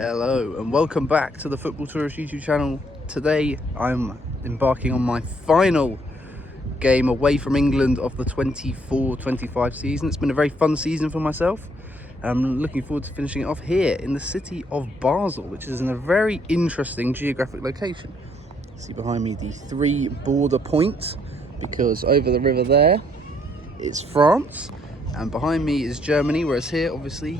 Hello and welcome back to the Football Tourist YouTube channel. Today I'm embarking on my final game away from England of the 24-25 season. It's been a very fun season for myself. I'm looking forward to finishing it off here in the city of Basel, which is in a very interesting geographic location. See behind me the 3 border points, because over the river there is France and behind me is Germany, whereas here obviously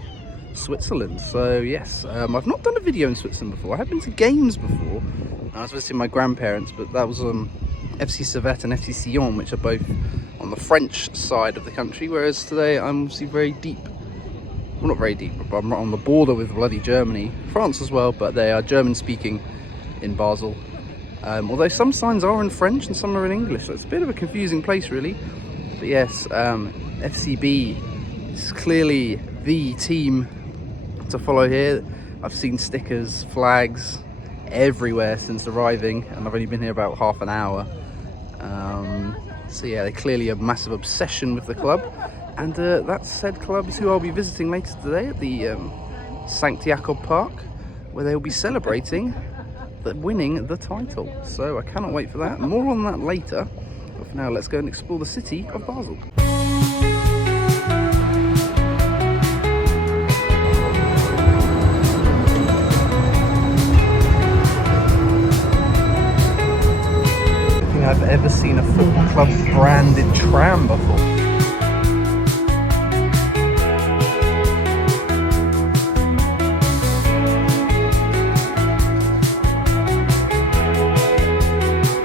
Switzerland. So yes, I've not done a video in Switzerland before. I have been to games before. I was visiting my grandparents, but that was FC Servette and FC Sion, which are both on the French side of the country, whereas today I'm obviously very deep. Well, not very deep, but I'm on the border with bloody Germany. France as well, but they are German speaking in Basel. Although some signs are in French and some are in English, so it's a bit of a confusing place really. But yes, FCB is clearly the team to follow here. I've seen stickers, flags everywhere since arriving, and I've only been here about half an hour. So yeah, they clearly have a massive obsession with the club, and that said club is who I'll be visiting later today at the St. Jakob-Park, where they'll be celebrating winning the title. So I cannot wait for that. More on that later, but for now let's go and explore the city of Basel. I've ever seen a football club branded tram before.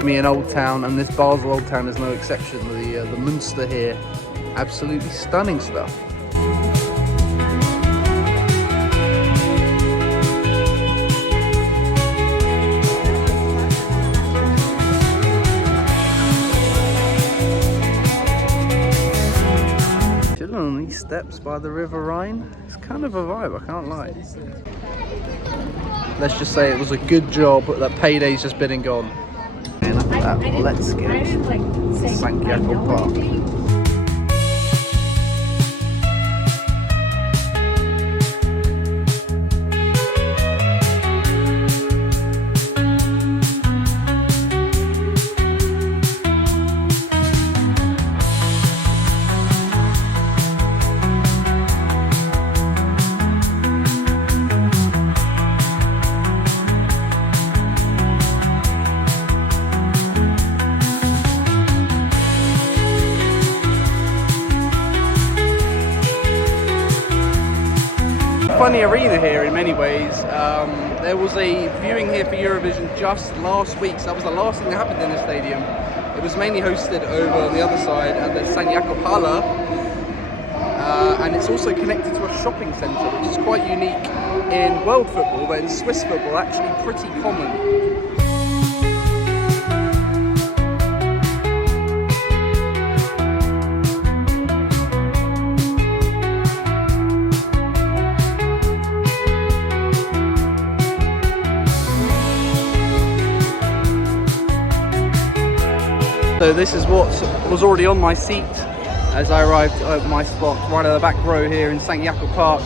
Me in Old Town, and this Basel Old Town is no exception. The Meister here, absolutely stunning stuff. On these steps by the River Rhine, it's kind of a vibe, I can't lie. Let's just say it was a good job that payday's just been and gone. And after that, let's get to St. Jakob-Park. Funny arena here in many ways. There was a viewing here for Eurovision just last week, so that was the last thing that happened in the stadium. It was mainly hosted over on the other side at the St. Jakob-Park, and it's also connected to a shopping centre, which is quite unique in world football, but in Swiss football actually pretty common. So this is what was already on my seat as I arrived at my spot, right at the back row here in St. Jakob-Park.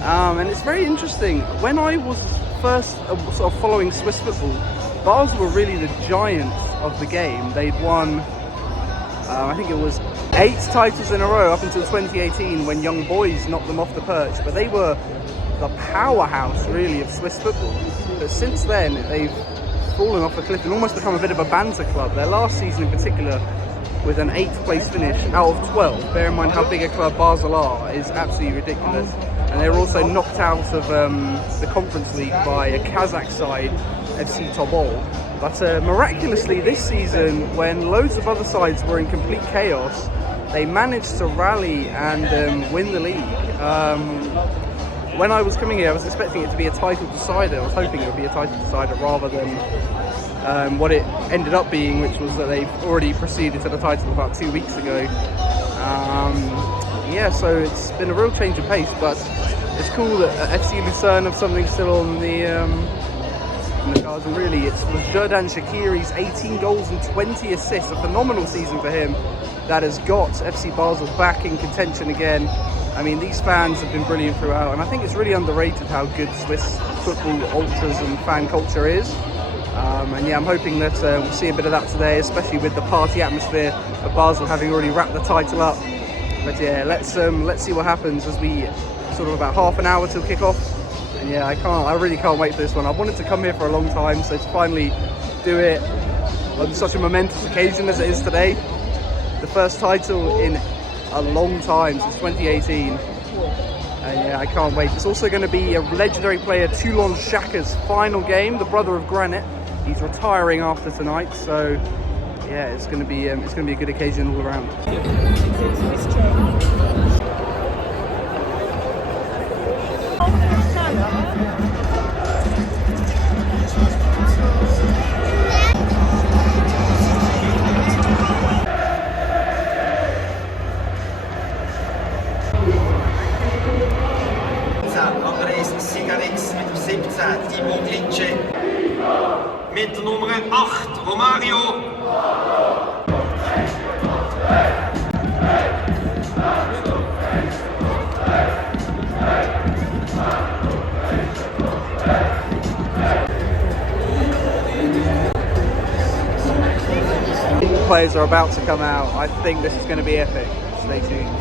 And it's very interesting. When I was first sort of following Swiss football, Basel were really the giants of the game. They'd won, I think it was 8 titles in a row up until 2018 when Young Boys knocked them off the perch. But they were the powerhouse really of Swiss football. But since then, they've fallen off a cliff and almost become a bit of a banter club. Their last season in particular, with an 8th place finish out of 12, bear in mind how big a club Basel are, is absolutely ridiculous. And they were also knocked out of the Conference League by a Kazakh side, FC Tobol. But miraculously this season, when loads of other sides were in complete chaos, they managed to rally and win the league. When I was coming here, I was expecting it to be a title decider. I was hoping it would be a title decider rather than what it ended up being, which was that they've already proceeded to the title about 2 weeks ago. Yeah, so it's been a real change of pace, but it's cool that FC Luzern have something still on the cards, and really it was Xherdan Shaqiri's 18 goals and 20 assists, a phenomenal season for him, that has got FC Basel back in contention again. I mean, these fans have been brilliant throughout, and I think it's really underrated how good Swiss football ultras and fan culture is. And yeah, I'm hoping that we'll see a bit of that today, especially with the party atmosphere of Basel having already wrapped the title up. But yeah, let's see what happens as we sort of about half an hour till kick-off. And yeah, I really can't wait for this one. I've wanted to come here for a long time, so to finally do it on such a momentous occasion as it is today, the first title in a long time since 2018. And yeah, I can't wait. It's also going to be a legendary player, Toulon Shaka's final game, the brother of Granit. He's retiring after tonight, so yeah, it's going to be a good occasion all around. Mit der Nummer 8, Romario. The players are about to come out. I think this is going to be epic. Stay tuned.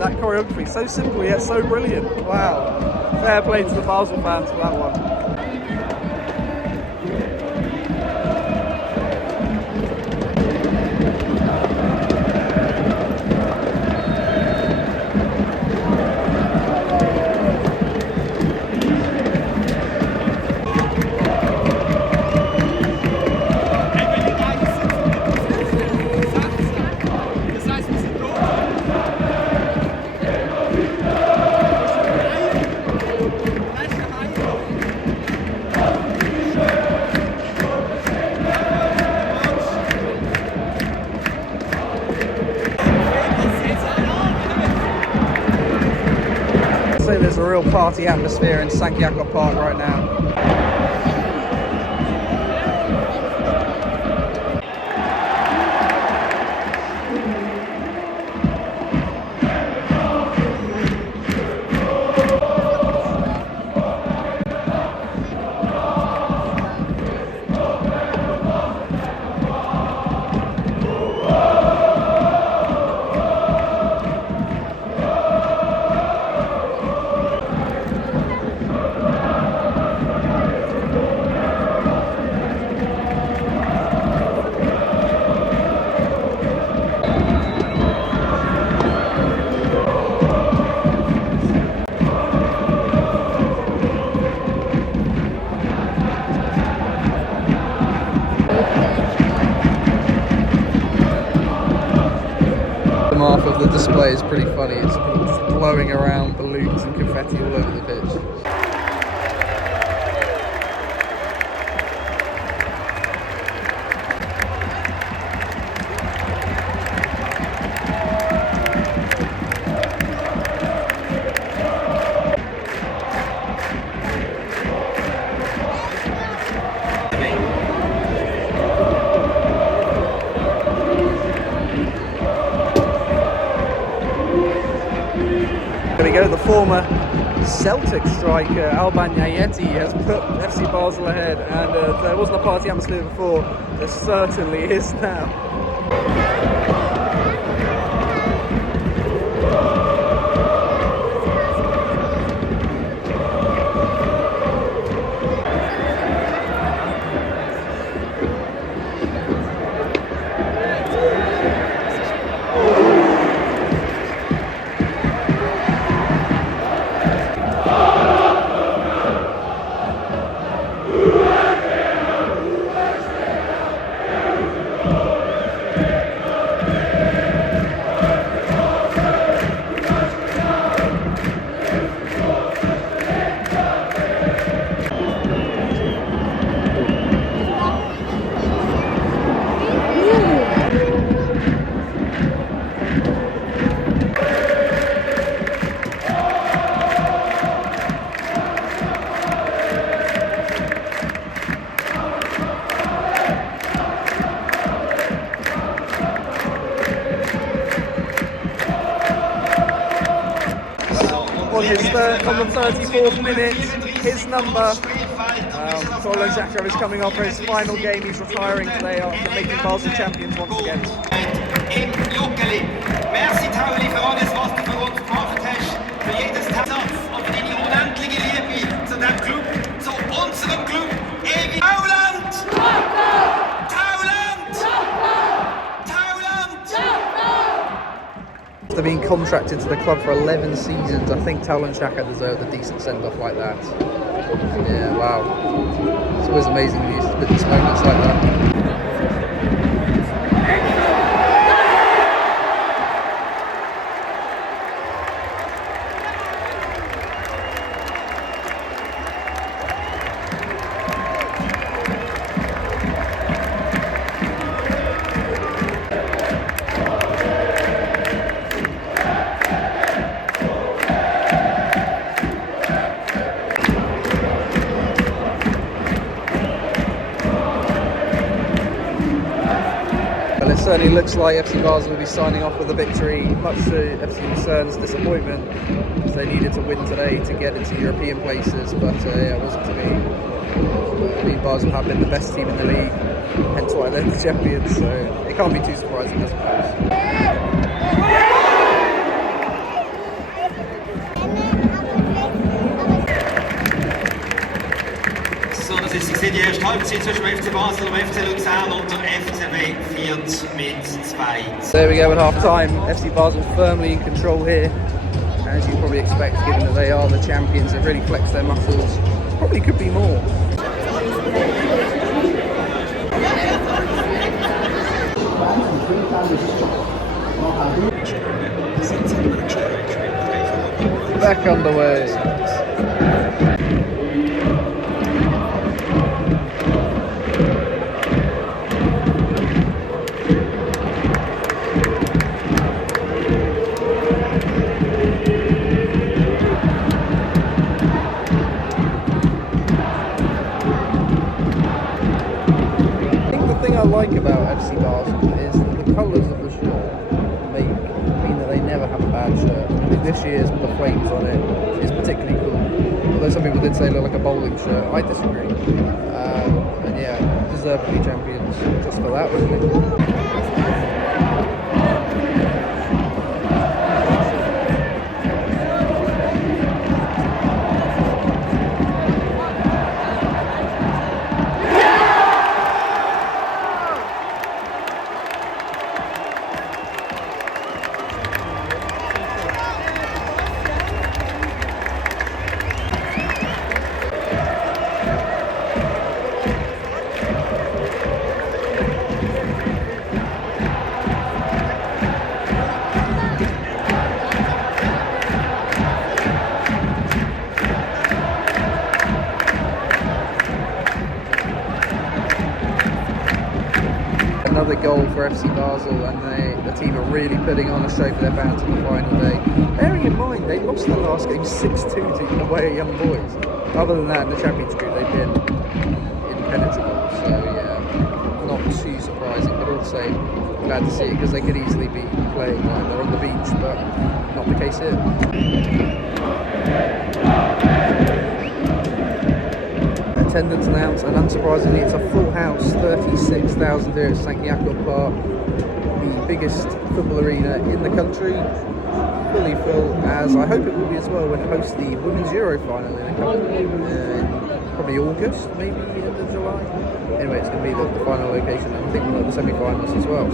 That choreography, so simple yet so brilliant. Wow. Fair play to the Basel fans for that one. There's a real party atmosphere in Jakob-Park right now. Half of the display is pretty funny. It's blowing around balloons and confetti all over the pitch. There we go, the former Celtic striker Alban Yayeti has put FC Basel ahead, and there wasn't a party atmosphere before, there certainly is now. back on the 34th minute. His number. Roland Jakob is coming off for his final game. He's retiring today after making Basel champions once again. Im Juckeli. Merci Tauli für alles, was du für uns gemacht hast. Für jedes Satz und für deine unendliche Liebe zu diesem Club, zu unserem Club. Ewig Tauland! Tauland! Tauland! After being contracted to the club for 11 seasons, I think Tauland Xhaka deserved a decent send-off like that. Yeah, wow. It's always amazing when you these moments like that. It certainly looks like FC Basel will be signing off with a victory, much to FC Luzern's disappointment, as they needed to win today to get into European places, but yeah, it wasn't to be. I mean, Basel have been the best team in the league, hence why they're the champions, so it can't be too surprising, I suppose. Die erste Halbzeit zwischen dem FC Basel und dem FC Luzern und der FCB führt mit 2. There we go at half time. FC Basel firmly in control here. As you probably expect, given that they are the champions, they've really flexed their muscles. Probably could be more. Back underway. Like about FC Basel is that the colours of the shirt mean that they never have a bad shirt. I think this year's with the flames on it is particularly cool. Although some people did say it looked like a bowling shirt. I disagree. And yeah, deserve to be champions just for that, really. Another goal for FC Basel, and the team are really putting on a show for their fans on the final day. Bearing in mind, they lost their last game 6-2 to away at Young Boys. Other than that, in the Champions Group, they've been impenetrable. So yeah, not too surprising, but also glad to see it because they could easily be playing like they're on the beach, but not the case here. Attendance announced, and unsurprisingly it's a full house, 36,000 here at Jakob-Park, the biggest football arena in the country, fully full, as I hope it will be as well when it hosts the Women's Euro final in a couple in probably August, maybe end of July. Anyway, it's going to be the final location, and I think we'll have the semi-finals as well.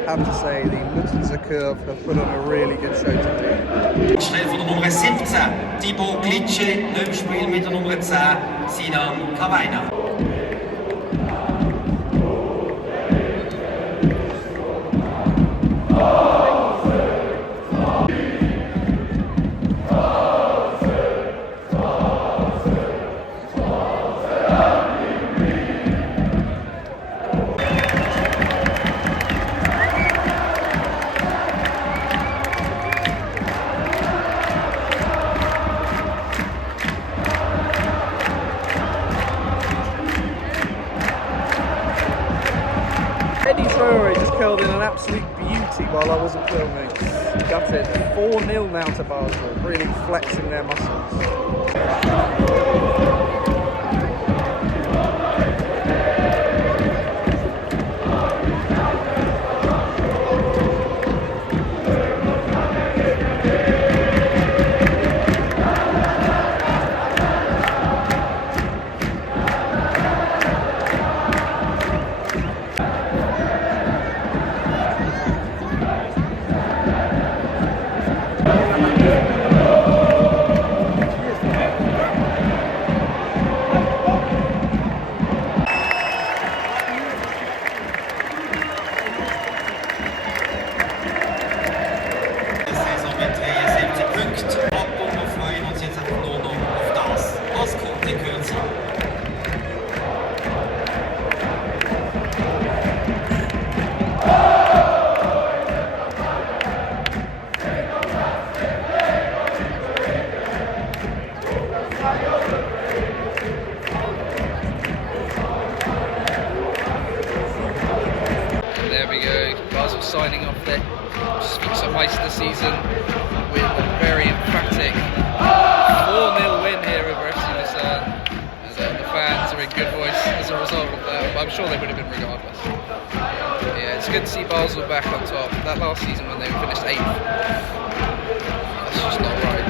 I have to say, the Luzern have put on a really good show today. Schnell von der Nummer 17, Thibaut Glitsche, nicht im Spiel mit der Nummer 10, Sinan Kawaina. curled in an absolute beauty while I wasn't filming. Gutted. 4-0 now to Basel, really flexing their muscles. Signing off their Meister season with a very emphatic 4-0 win here over FC Luzern. And the fans are in good voice as a result of that, but I'm sure they would have been regardless. Yeah, it's good to see Basel back on top. That last season when they finished 8th, that's just not right.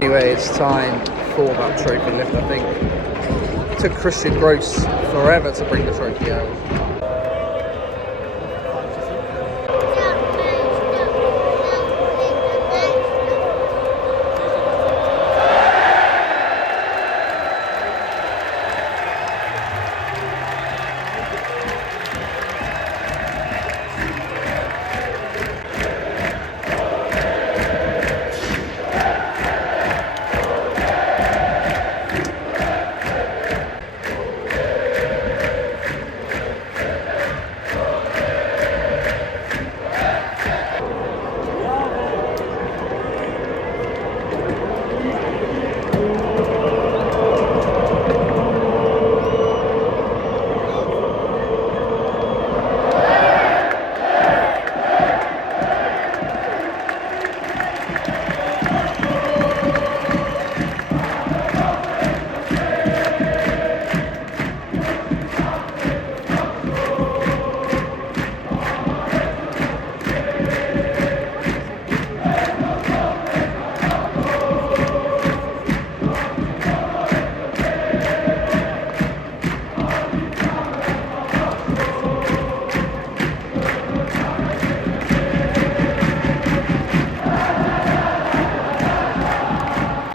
Anyway, it's time for that trophy lift, I think. It took Christian Gross forever to bring the trophy out.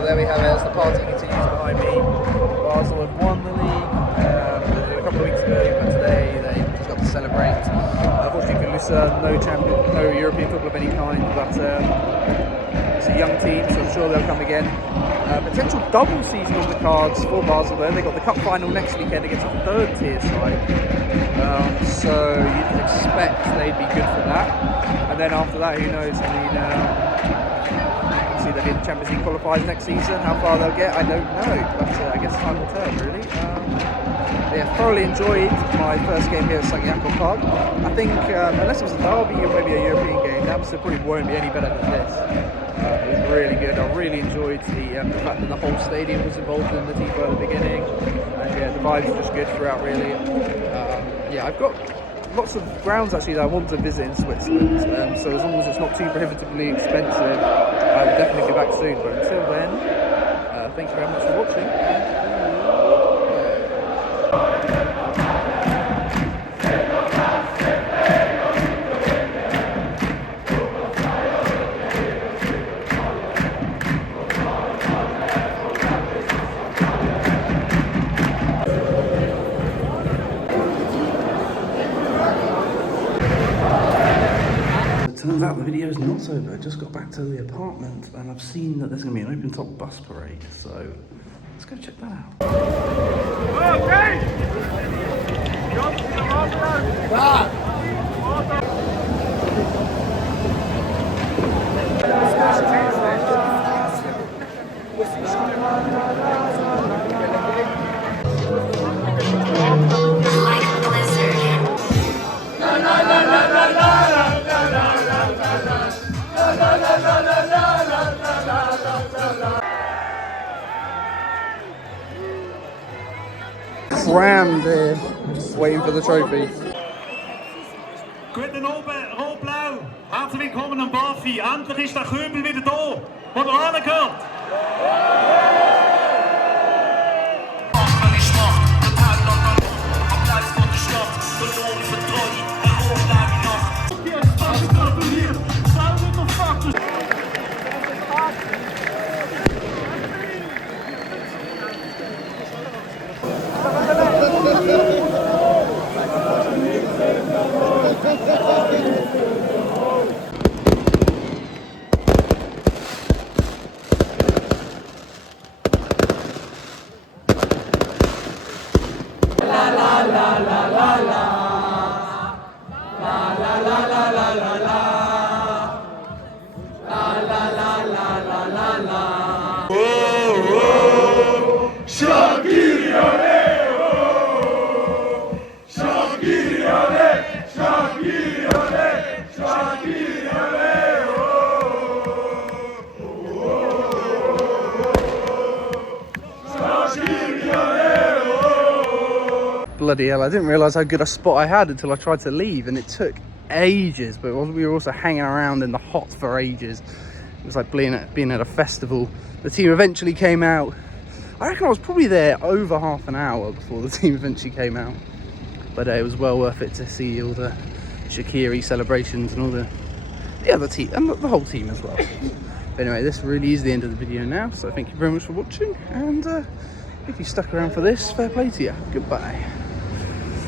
There we have it, as the party continues behind me. Basel have won the league a couple of weeks ago, but today they just got to celebrate. Unfortunately for Luzern, no European football of any kind, but it's a young team, so I'm sure they'll come again. Potential double season on the cards for Basel though. They've got the cup final next weekend against a third tier side, so you'd expect they'd be good for that. And then after that, who knows? I mean, they'll be in the Champions League qualifiers next season. How far they'll get, I don't know, but I guess time will tell, really. Yeah, thoroughly enjoyed my first game here at Jakob-Park. I think, unless it was a derby or maybe a European game, the atmosphere probably won't be any better than this. It was really good. I really enjoyed the fact that the whole stadium was involved in the tifo at the beginning. And yeah, the vibes were just good throughout, really. Yeah, I've got lots of grounds actually that I want to visit in Switzerland, so as long as it's not too prohibitively expensive, I will definitely be back soon. But until then, thank you very much for watching. Turns out the video is not over. I just got back to the apartment and I've seen that there's going to be an open top bus parade, so Let's go check that out. Crammed here, waiting for the trophy. Guten Abend, Rot-Blau. Herzlich willkommen am Bafi. Endlich ist der Kübel wieder da, wo er angehört. Bloody hell, I didn't realise how good a spot I had until I tried to leave, and it took ages, but we were also hanging around in the hot for ages. It was like being at a festival. The team eventually came out. I reckon I was probably there over half an hour before the team eventually came out, but it was well worth it to see all the Shaqiri celebrations and all the other team and the whole team as well. But anyway, this really is the end of the video now, so thank you very much for watching, and if you stuck around for this, fair play to you. Goodbye.